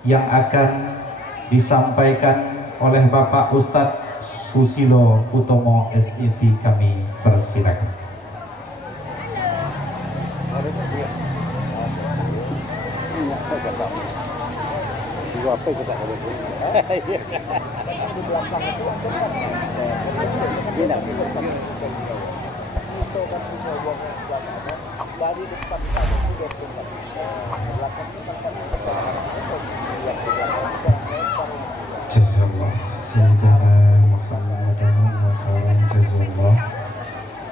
yang akan disampaikan oleh Bapak Ustadz Susilo Utomo SIV, kami persilakan. Jazallah Sayyidina Muhammadan wa khairan jazallah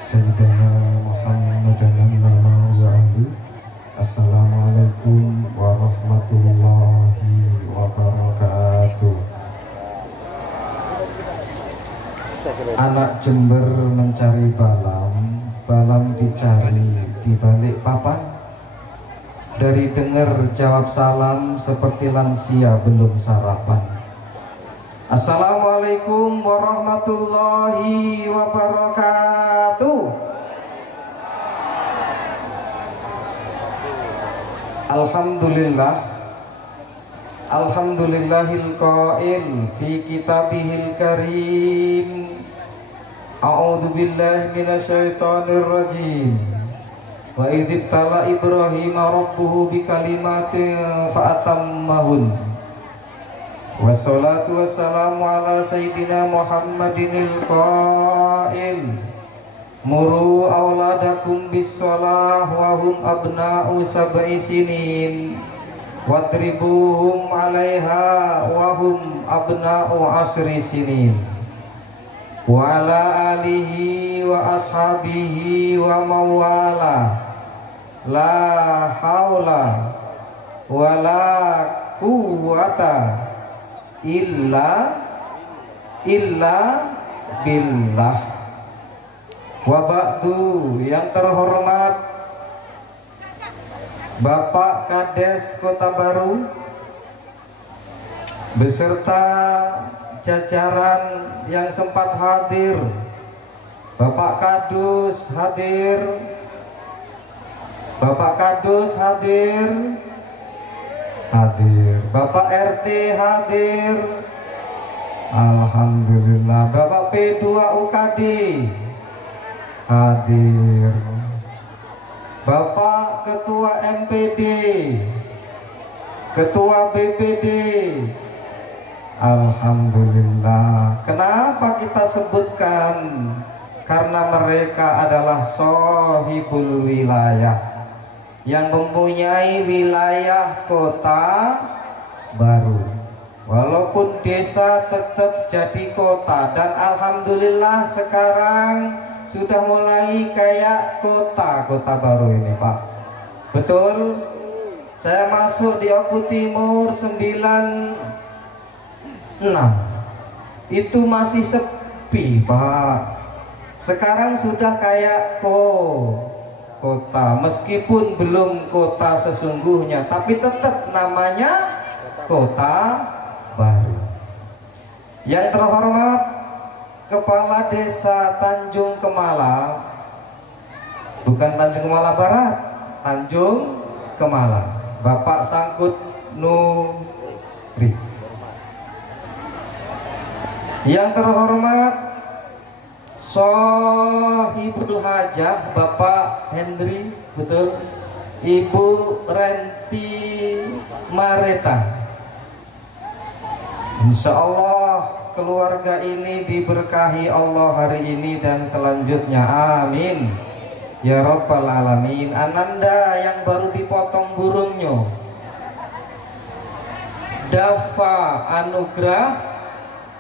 Sayyidina Muhammadan wa alihi. Assalamualaikum warahmatullahi wabarakatuh. Anak Jember mencari balam, balam dicari di balik papan. Dari dengar jawab salam seperti lansia belum sarapan. Assalamualaikum warahmatullahi wabarakatuh. Alhamdulillah, alhamdulillahil qail fi kitabihil karim. A'udzu billahi minasyaitonir rajim. Wa idh ibtala Ibrahim rabbuhu bikalimatin fa'atammahun. Wassalatu wassalamu ala sayyidina Muhammadinil qail. Muru auladakum bis-shalah wa hum abna'u sab'i sinin wadribuhum 'alaiha wa hum abna'u 'ashri sinin. Wa ala alihi wa ashabihi wa mawala. La haula wa la quwwata illa billah. Wa ba'du, yang terhormat Bapak Kades Kota Baru beserta jajaran yang sempat hadir, Bapak Kadus hadir, Bapak Kadus hadir, Bapak RT hadir, alhamdulillah. Bapak P2 UKD hadir, Bapak Ketua MPD, Ketua BPD, alhamdulillah. Kenapa kita sebutkan? Karena mereka adalah sohibul wilayah, yang mempunyai wilayah Kota Baru. Walaupun desa tetap jadi kota, dan alhamdulillah sekarang sudah mulai kayak Kota Baru ini, Pak. Betul? Saya masuk di Oku Timur 96, itu masih sepi, Pak. Sekarang sudah kayak kota, meskipun belum kota sesungguhnya, tapi tetap namanya Kota Baru. Yang terhormat Kepala Desa Tanjung Kemala, bukan Tanjung Kemala Barat, Tanjung Kemala, Bapak Sangkut Nuri. Yang terhormat Sohibul Hajah, Bapak Hendri, betul, Ibu Renti Mareta. Insya Allah keluarga ini diberkahi Allah hari ini dan selanjutnya, amin ya rabbal alamin. Ananda yang baru dipotong burungnya, Dava Anugrah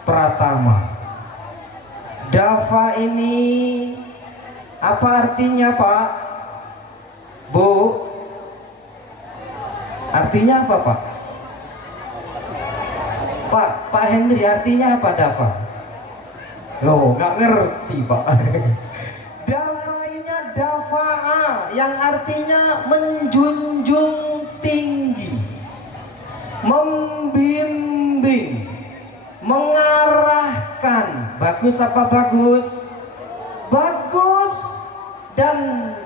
Pratama. Dava ini apa artinya, Pak? Bu, artinya apa, Pak? Pak Hendri, artinya apa Dava? Loh, nggak ngerti, Pak. Dava ini Dava'a, yang artinya menjunjung tinggi, membimbing, mengarahkan. Bagus apa bagus? Bagus. Dan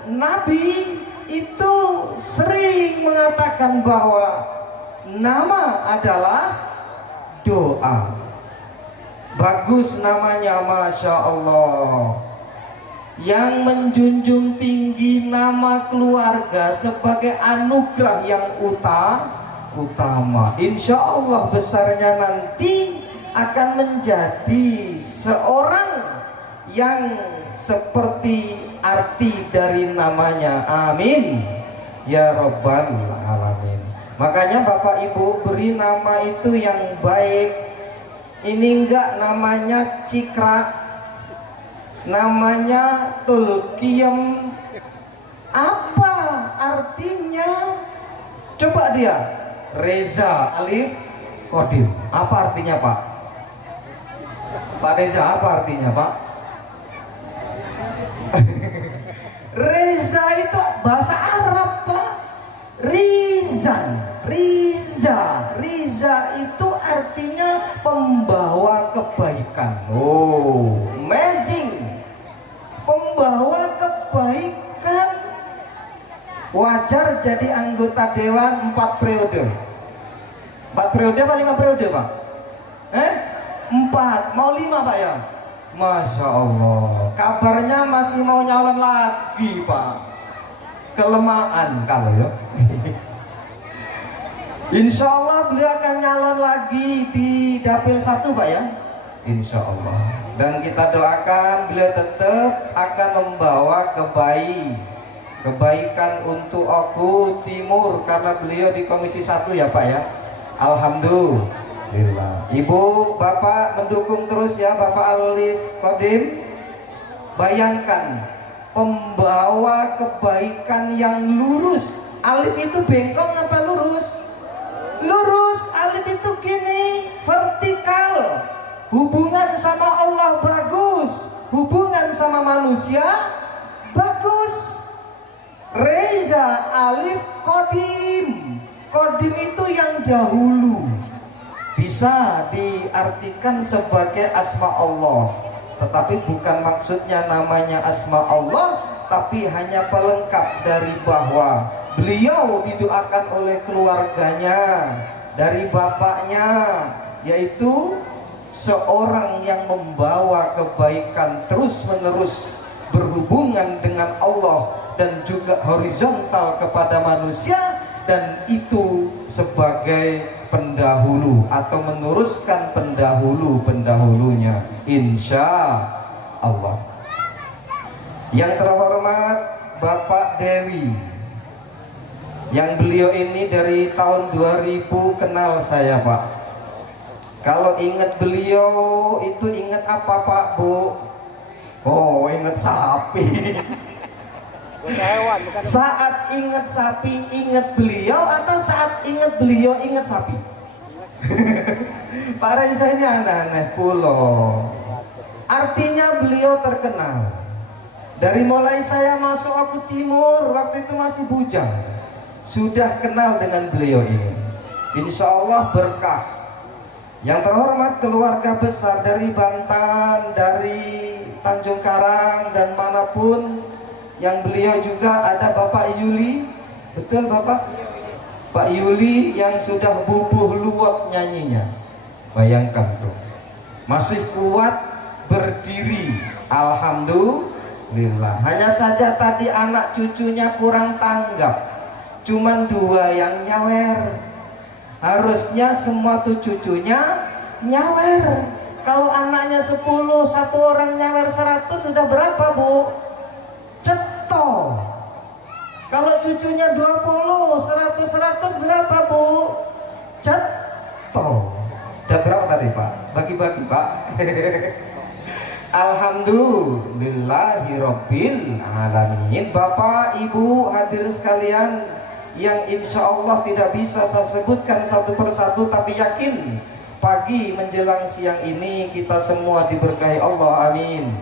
Nabi itu sering mengatakan bahwa nama adalah doa. Bagus namanya, Masya Allah. Yang menjunjung tinggi nama keluarga sebagai anugerah yang utama. Insya Allah besarnya nanti akan menjadi seorang yang seperti arti dari namanya. Amin ya Rabbal Alamin. Makanya Bapak Ibu beri nama itu yang baik. Ini enggak namanya Cikra, namanya Tulkiem. Apa artinya? Coba dia, Reza Alif Kodim. Apa artinya Pak? Pak Reza, apa artinya Pak? Reza itu bahasa Arab Pak. Riza itu artinya pembawa kebaikan. Oh, amazing. Pembawa kebaikan. Wajar jadi anggota dewan 4 periode. 4 periode apa 5 periode Pak? 4, mau 5 Pak ya? Masya Allah. Kabarnya masih mau nyalon lagi Pak. Kelemaan kalau ya. Insya Allah beliau akan nyalon lagi di Dapil 1 Pak ya, Insya Allah. Dan kita doakan beliau tetap akan membawa kebaikan untuk Oku Timur, karena beliau di Komisi 1 ya Pak ya. Alhamdulillah. Ibu Bapak mendukung terus ya Bapak Alif Kodim. Bayangkan pembawa kebaikan yang lurus. Alif itu bengkok apa lurus? Lurus. Alif itu gini, vertikal. Hubungan sama Allah bagus, hubungan sama manusia bagus. Reza Alif Kodim. Kodim itu yang dahulu. Bisa diartikan sebagai asma Allah, tetapi bukan maksudnya namanya asma Allah, tapi hanya pelengkap dari bahwa beliau didoakan oleh keluarganya, dari bapaknya, yaitu seorang yang membawa kebaikan terus-menerus berhubungan dengan Allah dan juga horizontal kepada manusia, dan itu sebagai pendahulu atau meneruskan pendahulunya, insya Allah. Yang terhormat Bapak Dewi, yang beliau ini dari tahun 2000 kenal saya Pak. Kalau ingat beliau itu ingat apa Pak Bu? Oh, ingat sapi. Saat ingat sapi ingat beliau, atau saat ingat beliau ingat sapi? Pak Reza ini aneh-aneh pulau. Artinya beliau terkenal. Dari mulai saya masuk Oku Timur, waktu itu masih bujang, sudah kenal dengan beliau ini. Insya Allah berkah. Yang terhormat keluarga besar dari Banten, dari Tanjung Karang dan manapun, yang beliau juga ada Bapak Yuli. Betul Bapak? Pak Yuli yang sudah bubuh luwak nyanyinya. Bayangkan tuh, masih kuat berdiri. Alhamdulillah. Hanya saja tadi anak cucunya kurang tanggap, cuman 2 yang nyawer. Harusnya semua tuh cucunya nyawer. Kalau anaknya 10, satu orang nyawer 100, sudah berapa Bu? Ceto. Kalau cucunya 20, 100 berapa Bu? Ceto. Dan berapa tadi Pak? Bagi-bagi Pak. Alhamdulillahirabbil alamin. Bapak Ibu hadirin sekalian, yang insya Allah tidak bisa saya sebutkan satu persatu, tapi yakin pagi menjelang siang ini kita semua diberkahi Allah. Amin.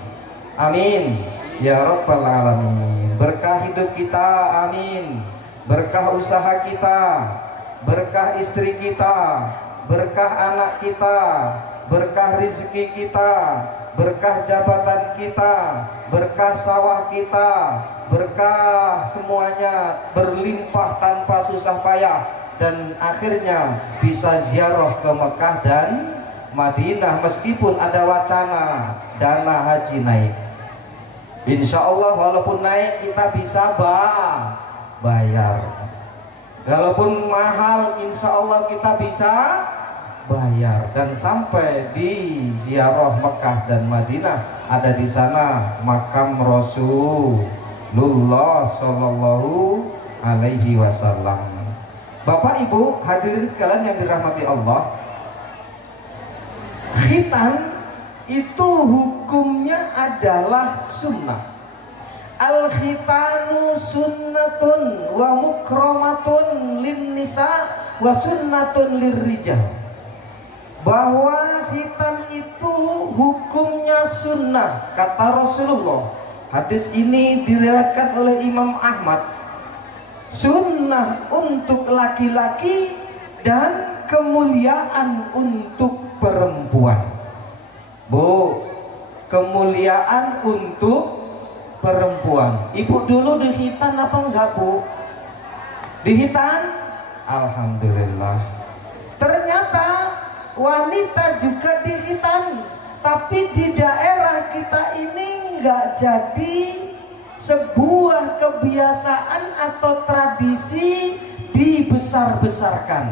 Amin ya Rabbal alamin. Berkah hidup kita, amin. Berkah usaha kita, berkah istri kita, berkah anak kita, berkah rezeki kita, berkah jabatan kita, berkah sawah kita, berkah semuanya berlimpah tanpa susah payah. dan akhirnya bisa ziarah ke Mekah dan Madinah meskipun ada wacana dana haji naik. Insya Allah walaupun naik kita bisa bayar. Walaupun mahal insya Allah kita bisa bayar, dan sampai di ziarah Mekah dan Madinah ada di sana makam Rasulullah Shallallahu Alaihi Wasallam. Bapak Ibu hadirin sekalian yang dirahmati Allah, khitan itu hukumnya adalah sunnah. Al khitanu sunnatun wa mukramatun lin nisa wa sunnatun lirrijal. Bahwa khitan itu hukumnya sunnah kata Rasulullah. Hadis ini diriwayatkan oleh Imam Ahmad. Sunnah untuk laki-laki dan kemuliaan untuk perempuan. Bu, kemuliaan untuk perempuan. Ibu dulu dihitan apa enggak, Bu? Dihitan? Alhamdulillah. Ternyata wanita juga dihitan, tapi di daerah kita ini enggak jadi sebuah kebiasaan atau tradisi dibesar-besarkan.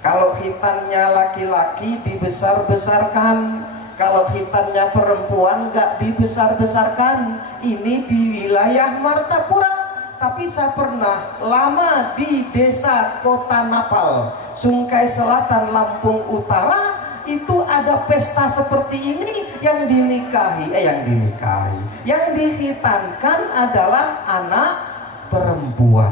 Kalau khitannya laki-laki dibesar-besarkan, kalau khitannya perempuan nggak dibesar-besarkan. Ini di wilayah Martapura. Tapi saya pernah lama di desa Kota Napal, Sungai Selatan, Lampung Utara. Itu ada pesta seperti ini yang dikhitankan adalah anak perempuan.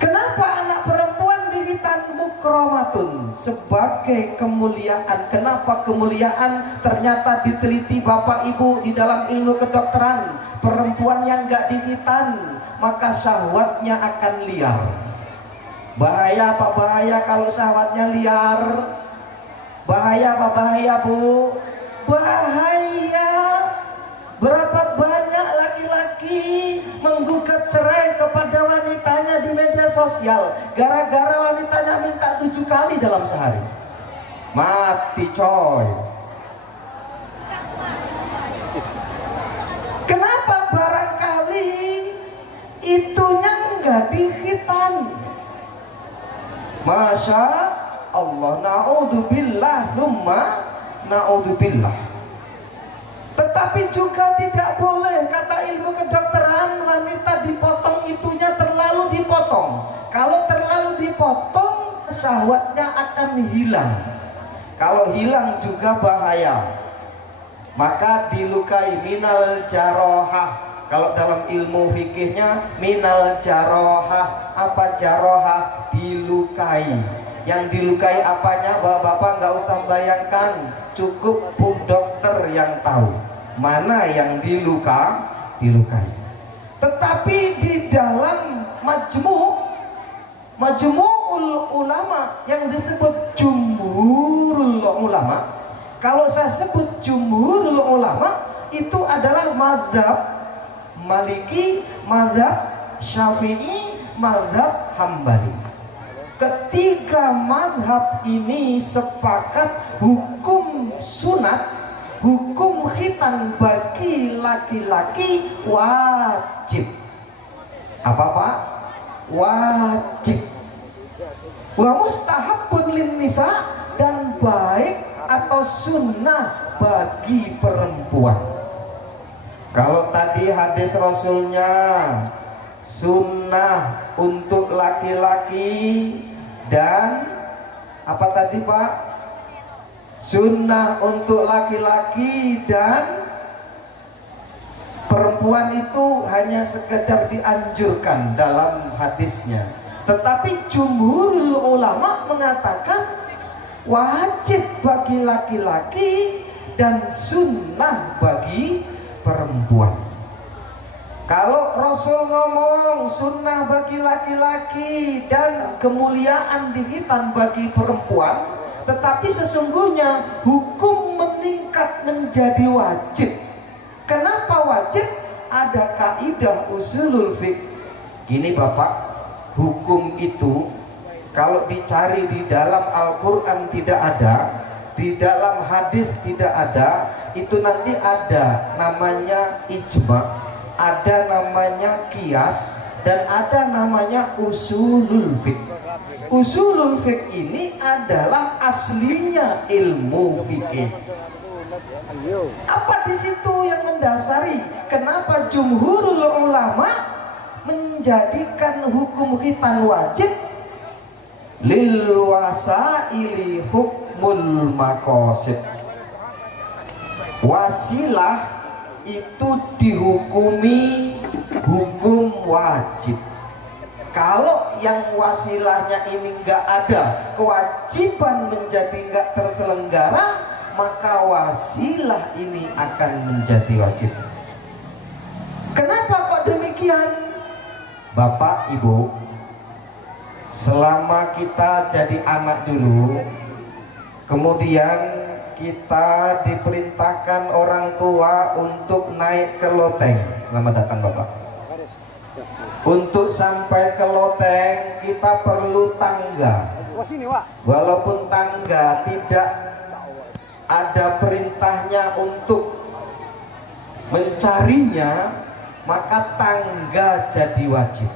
Kenapa anak perempuan dihitan mukromatun? Sebagai kemuliaan. Kenapa kemuliaan? Ternyata diteliti Bapak Ibu di dalam ilmu kedokteran, perempuan yang gak dihitan maka syahwatnya akan liar. Bahaya apa bahaya kalau syahwatnya liar? Bahaya apa bahaya, Bu? Bahaya. Berapa banyak laki-laki menggugat cerai kepada wanitanya di media sosial gara-gara wanitanya minta 7 kali dalam sehari. Mati coy. Kenapa? Barangkali itunya enggak dikhitan. Masya Allah, na'udzubillah, thumma na'udzubillah. Tetapi juga tidak boleh, kata ilmu kedokteran, wanita dipotong itunya terlalu dipotong. Kalau terlalu dipotong, syahwatnya akan hilang. Kalau hilang juga bahaya. Maka dilukai minal jarohah. Kalau dalam ilmu fikihnya minal jarohah. Apa jarohah? Dilukai. Yang dilukai apanya? Bapak-bapak nggak usah bayangkan, cukup dokter yang tahu mana yang dilukai. Tetapi di dalam majmu'ul ulama yang disebut jumhurul ulama, kalau saya sebut jumhurul ulama itu adalah mazhab Maliki, mazhab Syafi'i, mazhab Hambali. Ketiga mazhab ini sepakat hukum sunat, hukum khitan bagi laki-laki wajib. Apa Pak? Wajib. Wa mustahabun lin nisa, dan baik atau sunnah bagi perempuan. Kalau tadi hadis Rasulnya sunnah untuk laki-laki dan apa tadi Pak? Sunnah untuk laki-laki dan perempuan itu hanya sekedar dianjurkan dalam hadisnya. Tetapi jumhurul ulama mengatakan wajib bagi laki-laki dan sunnah bagi perempuan. Kalau Rasul ngomong sunnah bagi laki-laki dan kemuliaan dihitan bagi perempuan, tetapi sesungguhnya hukum meningkat menjadi wajib. Kenapa wajib? Ada kaidah usulul fiqh. Gini Bapak, hukum itu kalau dicari di dalam Al-Quran tidak ada, di dalam hadis tidak ada, itu nanti ada namanya ijma, ada namanya qiyas, dan ada namanya usulul fiqh. Usulul fiqh ini adalah aslinya ilmu fikih. Apa di situ yang mendasari kenapa jumhurul ulama menjadikan hukum khitan wajib? Lil wasaili hukmul maqasid. Wasilah itu dihukumi hukum wajib. Kalau yang wasilahnya ini nggak ada, kewajiban menjadi nggak terselenggara, maka wasilah ini akan menjadi wajib. Kenapa kok demikian? Bapak, Ibu, selama kita jadi anak dulu, kemudian kita diperintahkan orang tua untuk naik ke loteng. Selamat datang Bapak. Untuk sampai ke loteng kita perlu tangga. Walaupun tangga tidak ada perintahnya untuk mencarinya, maka tangga jadi wajib.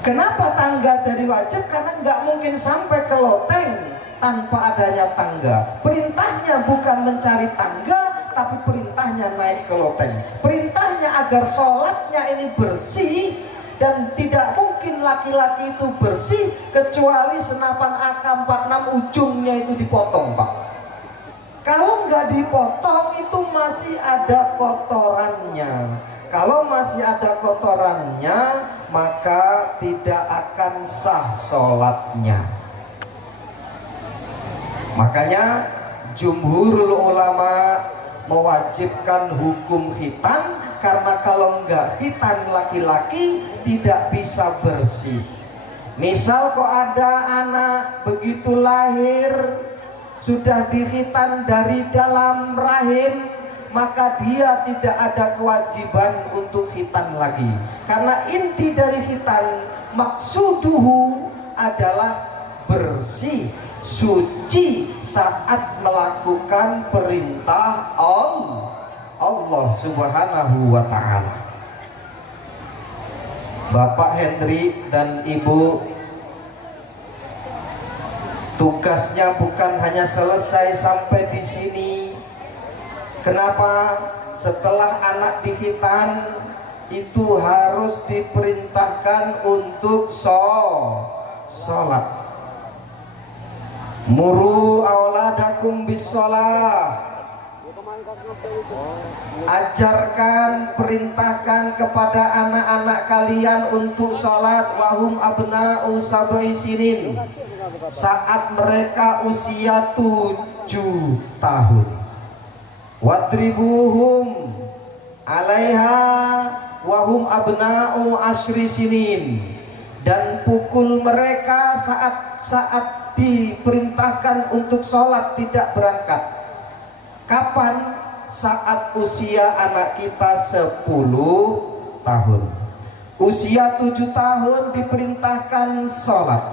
Kenapa tangga jadi wajib? Karena nggak mungkin sampai ke loteng tanpa adanya tangga. Perintahnya bukan mencari tangga, tapi perintahnya naik ke loteng. Perintahnya agar sholatnya ini bersih, dan tidak mungkin laki-laki itu bersih kecuali senapan AK-46 ujungnya itu dipotong, Pak. Kalau nggak dipotong itu masih ada kotorannya. Kalau masih ada kotorannya, maka tidak akan sah sholatnya. Makanya jumhurul ulama mewajibkan hukum khitan, karena kalau enggak khitan laki-laki tidak bisa bersih. Misal kok ada anak begitu lahir sudah dikhitan dari dalam rahim, maka dia tidak ada kewajiban untuk khitan lagi. Karena inti dari khitan maksuduhu adalah bersih, suci saat melakukan perintah Allah Subhanahu wa ta'ala. Bapak Henry dan Ibu, tugasnya bukan hanya selesai sampai di sini. Kenapa? Setelah anak dikhitan itu harus diperintahkan untuk sholat. Muru auladakum bis-shalah. Ajarkan, perintahkan kepada anak-anak kalian untuk sholat. Wahum abna'u sab'i sinin, saat mereka usia 7 tahun. Wadribuhum alaiha wahum abna'u asyri sinin, dan pukul mereka saat diperintahkan untuk sholat tidak berangkat. Kapan? Saat usia anak kita 10 tahun. Usia 7 tahun diperintahkan sholat,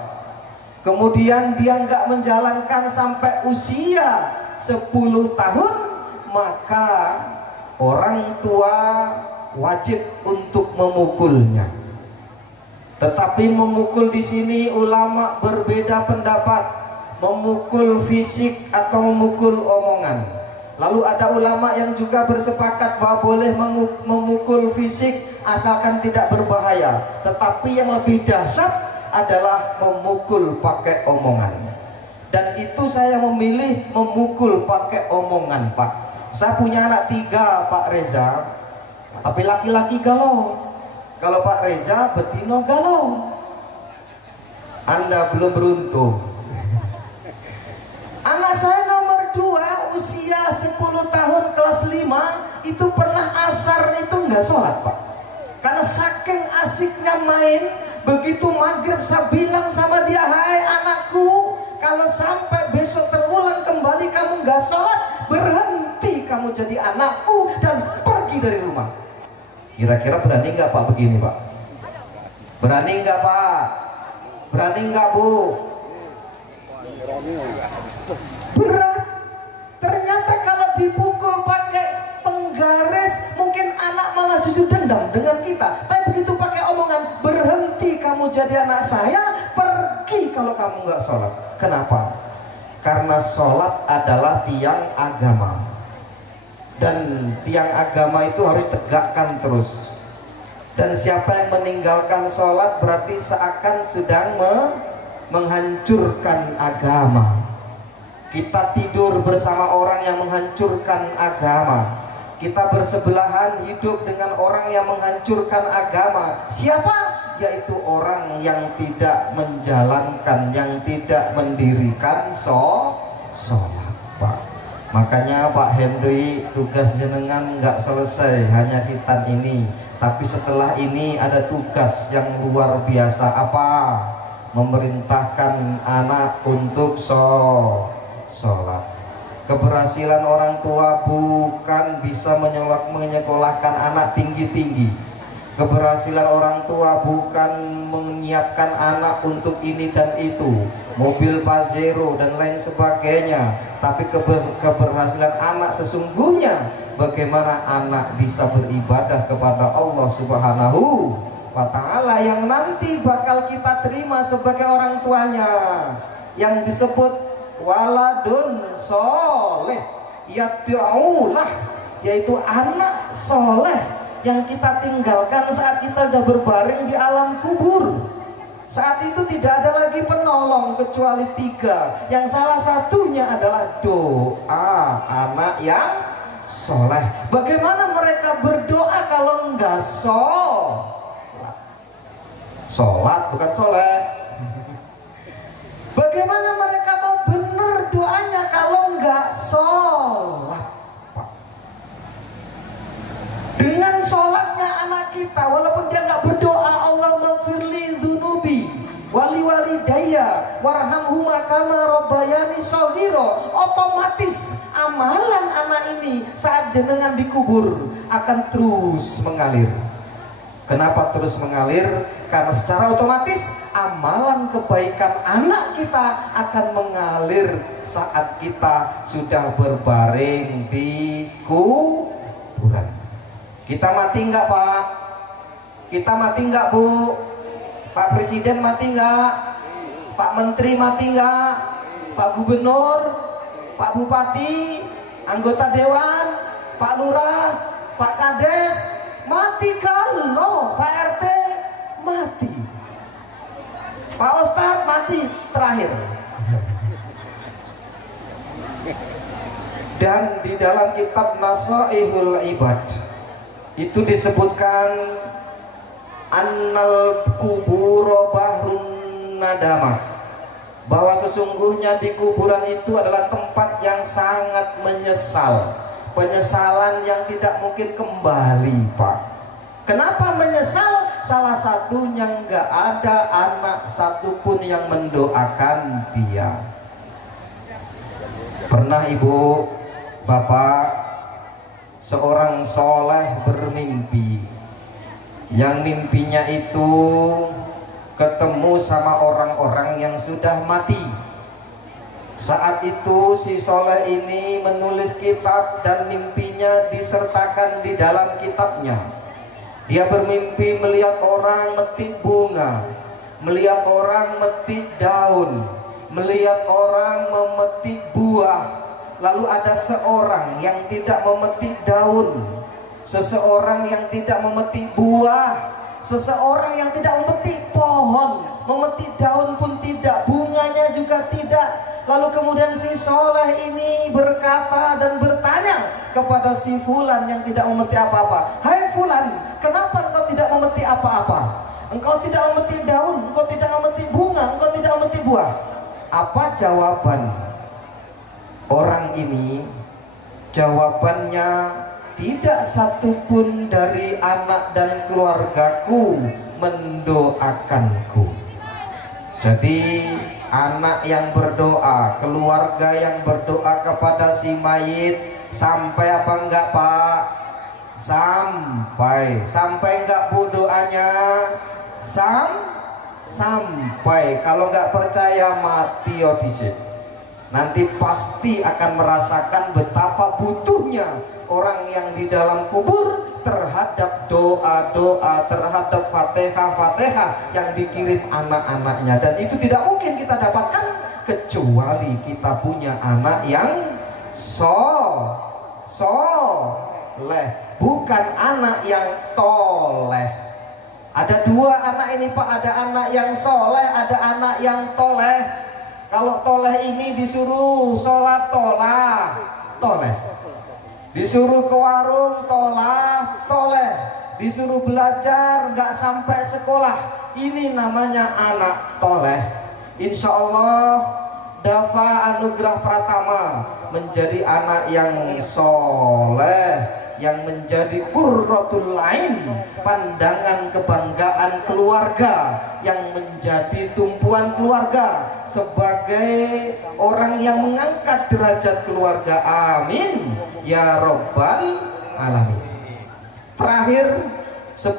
kemudian dia nggak menjalankan sampai usia 10 tahun, maka orang tua wajib untuk memukulnya. Tetapi memukul di sini ulama berbeda pendapat, memukul fisik atau memukul omongan. Lalu ada ulama yang juga bersepakat bahwa boleh memukul fisik asalkan tidak berbahaya. Tetapi yang lebih dahsyat adalah memukul pakai omongan. Dan itu saya memilih memukul pakai omongan, Pak. Saya punya anak 3, Pak Reza, tapi laki-laki galau. Kalau Pak Reza betino galau. Anda belum beruntung. Anak saya nomor 2 usia 10 tahun kelas 5 itu pernah asar itu nggak sholat, Pak. Karena saking asiknya main, begitu maghrib saya bilang sama dia, hai anakku, kalau sampai besok terulang kembali kamu nggak sholat, berhenti kamu jadi anakku dan pergi dari rumah. Kira-kira berani nggak Pak begini, Pak? Berani nggak Pak? Berani nggak Bu? Berat. Ternyata kalau dipukul pakai penggaris mungkin anak malah jujur dendam dengan kita. Tapi begitu pakai omongan, berhenti kamu jadi anak saya, pergi kalau kamu nggak sholat. Kenapa? Karena sholat adalah tiang agama, dan tiang agama itu harus tegakkan terus. Dan siapa yang meninggalkan sholat berarti seakan sedang menghancurkan agama. Kita tidur bersama orang yang menghancurkan agama. Kita bersebelahan hidup dengan orang yang menghancurkan agama. Siapa? Yaitu orang yang tidak menjalankan, yang tidak mendirikan sholat, Pak. Makanya Pak Henry, tugas jenengan nggak selesai hanya hitan ini, tapi setelah ini ada tugas yang luar biasa. Apa? Memerintahkan anak untuk sholat. Keberhasilan orang tua bukan bisa menyekolahkan anak tinggi-tinggi. Keberhasilan orang tua bukan menyiapkan anak untuk ini dan itu, mobil Pajero dan lain sebagainya. Tapi keberhasilan anak sesungguhnya bagaimana anak bisa beribadah kepada Allah Subhanahu wa Ta'ala yang nanti bakal kita terima sebagai orang tuanya, yang disebut waladun soleh yad'ulah, yaitu anak soleh yang kita tinggalkan saat kita sudah berbaring di alam kubur. Saat itu tidak ada lagi penolong kecuali 3, yang salah satunya adalah doa anak yang soleh. Bagaimana mereka berdoa kalau enggak sholat, bukan soleh. Bagaimana mereka mau benar doanya kalau enggak sholat? Dengan sholatnya anak kita, walaupun dia enggak berdoa, Allah maghfirli dzunubi wali walidayya warhamhuma kama rabbayani shaghira, otomatis amalan anak ini saat jenengan dikubur akan terus mengalir. Kenapa terus mengalir? Karena secara otomatis amalan kebaikan anak kita akan mengalir saat kita sudah berbaring di kuburan. Kita mati enggak Pak? Kita mati enggak Bu? Pak Presiden mati enggak? Pak Menteri mati enggak? Pak Gubernur, Pak Bupati, anggota Dewan, Pak Lurah, Pak Kades mati kalau Pak RT mati, Pak Ustadz mati terakhir. Dan di dalam kitab Nasaihul Ibad itu disebutkan annal kuburo bahrun nadamah, bahwa sesungguhnya di kuburan itu adalah tempat yang sangat menyesal, penyesalan yang tidak mungkin kembali Pak. Kenapa menyesal? Salah satunya nggak ada anak satupun yang mendoakan dia. Pernah Ibu, Bapak, seorang soleh bermimpi, yang mimpinya itu ketemu sama orang-orang yang sudah mati. Saat itu si soleh ini menulis kitab dan mimpinya disertakan di dalam kitabnya. Dia bermimpi melihat orang metik bunga, melihat orang metik daun, melihat orang memetik buah. Lalu ada seorang yang tidak memetik daun, seseorang yang tidak memetik buah, seseorang yang tidak memetik pohon, memetik daun pun tidak, bunganya juga tidak. Lalu kemudian si soleh ini berkata dan bertanya kepada si fulan yang tidak memetik apa-apa, "Hai fulan, kenapa engkau tidak memetik apa-apa? Engkau tidak memetik daun, engkau tidak memetik bunga, engkau tidak memetik buah." Apa jawaban orang ini? Jawabannya, tidak satupun dari anak dan keluargaku mendoakanku. Jadi anak yang berdoa, keluarga yang berdoa kepada si mayit, sampai apa enggak Pak? Sampai enggak Bu doanya? sampai. Kalau nggak percaya mati odisip. Nanti pasti akan merasakan betapa butuhnya orang yang di dalam kubur terhadap doa-doa, terhadap fatihah-fatihah yang dikirim anak-anaknya. Dan itu tidak mungkin kita dapatkan kecuali kita punya anak yang soleh, bukan anak yang toleh. Ada dua anak ini Pak, ada anak yang soleh, ada anak yang toleh. Kalau toleh ini disuruh sholat toleh, disuruh ke warung toleh, disuruh belajar nggak sampai sekolah, ini namanya anak toleh. Insya Allah Dava Anugrah Pratama menjadi anak yang soleh, yang menjadi qurratul ain, pandangan kebanggaan keluarga, yang menjadi tumpuan keluarga, sebagai orang yang mengangkat derajat keluarga. Amin ya robbal alamin. Terakhir 3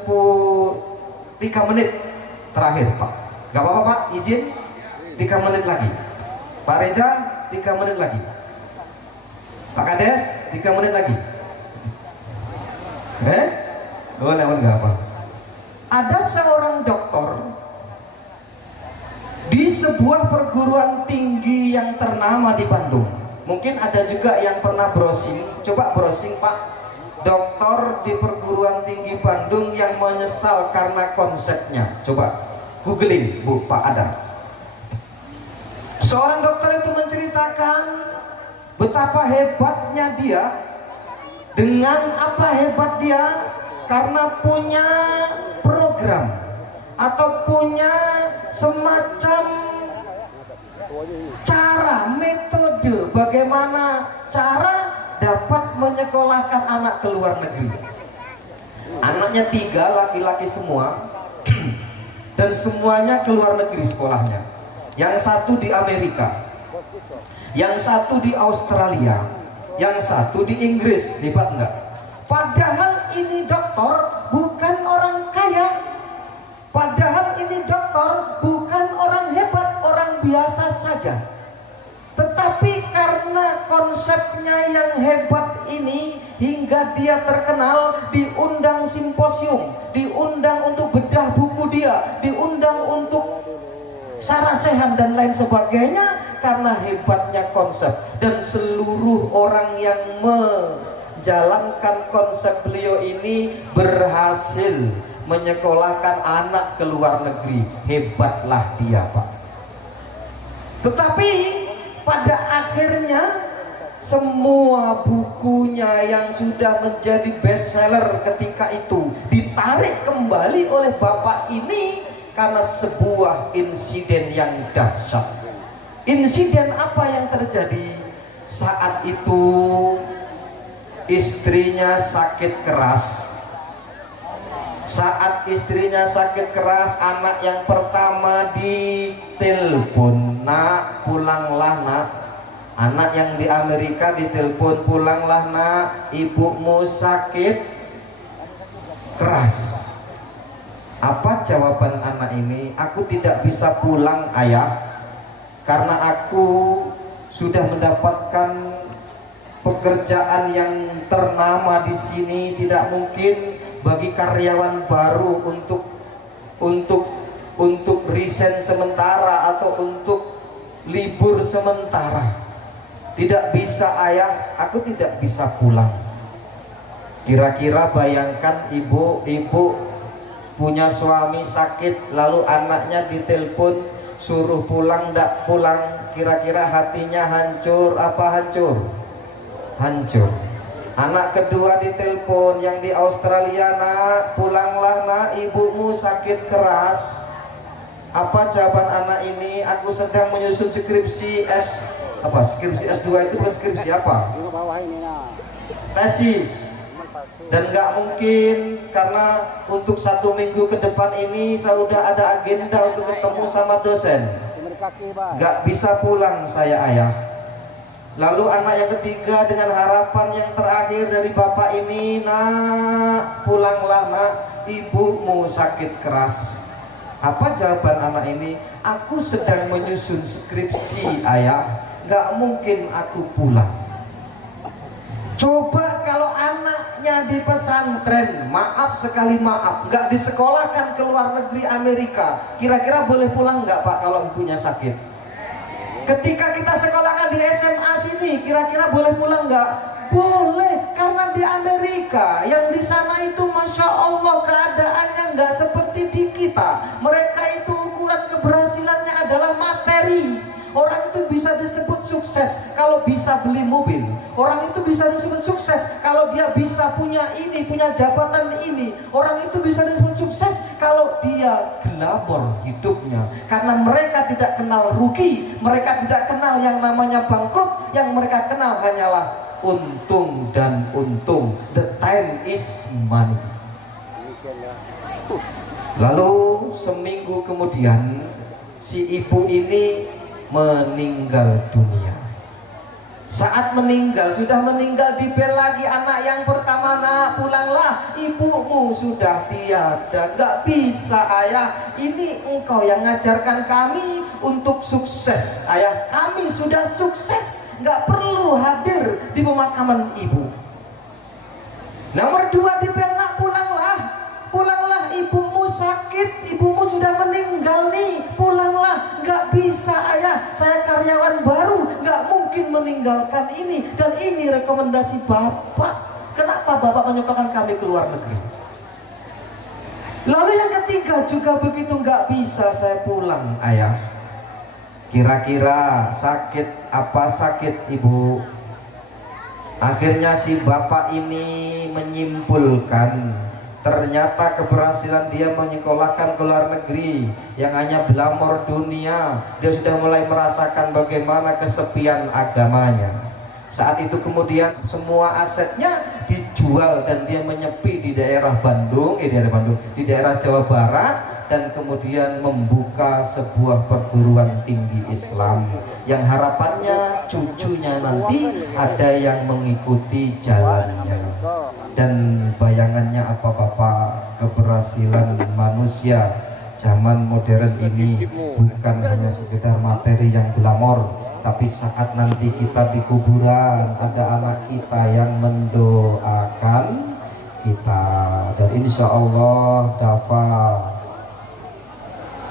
menit terakhir Pak, gak apa-apa Pak, izin 3 menit lagi. Pak Reza 3 menit lagi, Pak Kades 3 menit lagi. Boleh nggak apa? Ada seorang dokter di sebuah perguruan tinggi yang ternama di Bandung. Mungkin ada juga yang pernah browsing. Coba browsing Pak, dokter di perguruan tinggi Bandung yang menyesal karena konsepnya. Coba googling Bu, Pak, ada. Seorang dokter itu menceritakan betapa hebatnya dia. Dengan apa hebat dia? Karena punya program atau punya semacam cara, metode bagaimana cara dapat menyekolahkan anak ke luar negeri. Anaknya 3, laki-laki semua, dan semuanya ke luar negeri sekolahnya. Yang satu di Amerika, yang satu di Australia, yang satu di Inggris. Hebat enggak? Padahal ini dokter bukan orang kaya, padahal ini dokter bukan orang hebat, orang biasa saja. Tetapi karena konsepnya yang hebat ini, hingga dia terkenal, diundang simposium, diundang untuk bedah buku dia, diundang untuk sarasehan dan lain sebagainya, karena hebatnya konsep. Dan seluruh orang yang menjalankan konsep beliau ini berhasil menyekolahkan anak ke luar negeri. Hebatlah dia Pak. Tetapi pada akhirnya semua bukunya yang sudah menjadi bestseller ketika itu ditarik kembali oleh bapak ini karena sebuah insiden yang dahsyat. Insiden apa yang terjadi? Saat itu istrinya sakit keras. Saat istrinya sakit keras, anak yang pertama ditelepon, "Nak, pulanglah nak." Anak yang di Amerika ditelepon, "Pulanglah nak, ibumu sakit keras." Apa jawaban anak ini? "Aku tidak bisa pulang ayah, karena aku sudah mendapatkan pekerjaan yang ternama di sini. Tidak mungkin bagi karyawan baru untuk resign sementara atau untuk libur sementara. Tidak bisa ayah, aku tidak bisa pulang." Kira-kira bayangkan ibu punya suami sakit, lalu anaknya ditelepon suruh pulang, ndak pulang, kira-kira hatinya hancur apa hancur? Hancur. Anak kedua ditelepon yang di Australia, "Nak, pulanglah nak, ibumu sakit keras." Apa jawaban anak ini? "Aku sedang menyusun skripsi skripsi S2 itu bukan skripsi apa? Tesis. Dan nggak mungkin, karena untuk 1 minggu ke depan ini saya sudah ada agenda untuk ketemu sama dosen. Nggak bisa pulang saya ayah." Lalu anak yang ketiga dengan harapan yang terakhir dari bapak ini, "Nak, pulanglah nak, ibumu sakit keras." Apa jawaban anak ini? Aku sedang menyusun skripsi ayah, gak mungkin aku pulang. Coba kalau anaknya di pesantren, maaf sekali maaf, gak disekolahkan ke luar negeri Amerika, kira-kira boleh pulang gak Pak kalau ibunya sakit? Ketika kita sekolahkan di SMA sini, kira-kira boleh pulang nggak? Boleh, karena di Amerika yang di sana itu Masya Allah keadaannya nggak seperti di kita. Mereka itu ukuran keberhasilannya adalah materi. Orang itu bisa disebut sukses kalau bisa beli mobil. Orang itu bisa disebut sukses kalau dia bisa punya ini, punya jabatan ini. Orang itu bisa disebut sukses kalau dia gelabor hidupnya. Karena mereka tidak kenal rugi, mereka tidak kenal yang namanya bangkrut. Yang mereka kenal hanyalah untung dan untung. The time is money. Lalu seminggu kemudian si ibu ini meninggal dunia. Saat meninggal, sudah meninggal, dibel lagi anak yang pertama, nak pulanglah, ibumu sudah tiada. Gak bisa ayah, ini engkau yang ngajarkan kami untuk sukses. Ayah, kami sudah sukses, gak perlu hadir di pemakaman ibu. Nomor dua, dibel, nak pulanglah, pulanglah, ibumu sakit, ibumu sudah meninggal nih, pulanglah. Gak bisa ayah, saya karyawan baru, gak mungkin meninggalkan ini. Dan ini rekomendasi bapak. Kenapa bapak menyekolahkan kami ke luar negeri? Lalu yang ketiga juga begitu, gak bisa saya pulang ayah. Kira-kira sakit apa sakit ibu? Akhirnya si bapak ini menyimpulkan, ternyata keberhasilan dia menyekolahkan ke luar negeri yang hanya glamor dunia, dia sudah mulai merasakan bagaimana kesepian agamanya. Saat itu kemudian semua asetnya dijual dan dia menyepi di daerah Bandung, di daerah Jawa Barat, dan kemudian membuka sebuah perguruan tinggi Islam yang harapannya cucunya nanti ada yang mengikuti jalannya. Dan bayangannya apa Bapak, keberhasilan manusia zaman modern ini bukan hanya sekedar materi yang glamor, tapi saat nanti kita di kuburan ada anak kita yang mendoakan kita. Dan insya Allah Dafa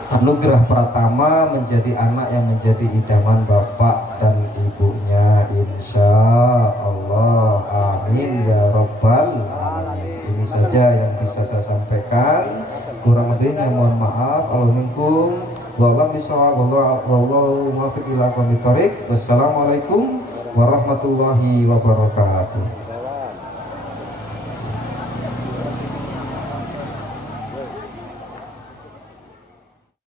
Anugerah Pratama menjadi anak yang menjadi idaman bapak dan ibunya, insya Allah. Amin ya robbal alamin. Ini saja yang bisa saya sampaikan, kurang lebihnya mohon maaf. Alhamdulillah, wallahu bisawab, wallahu muwaffiq ila aqwamit thoriq. Wassalamualaikum warahmatullahi wabarakatuh.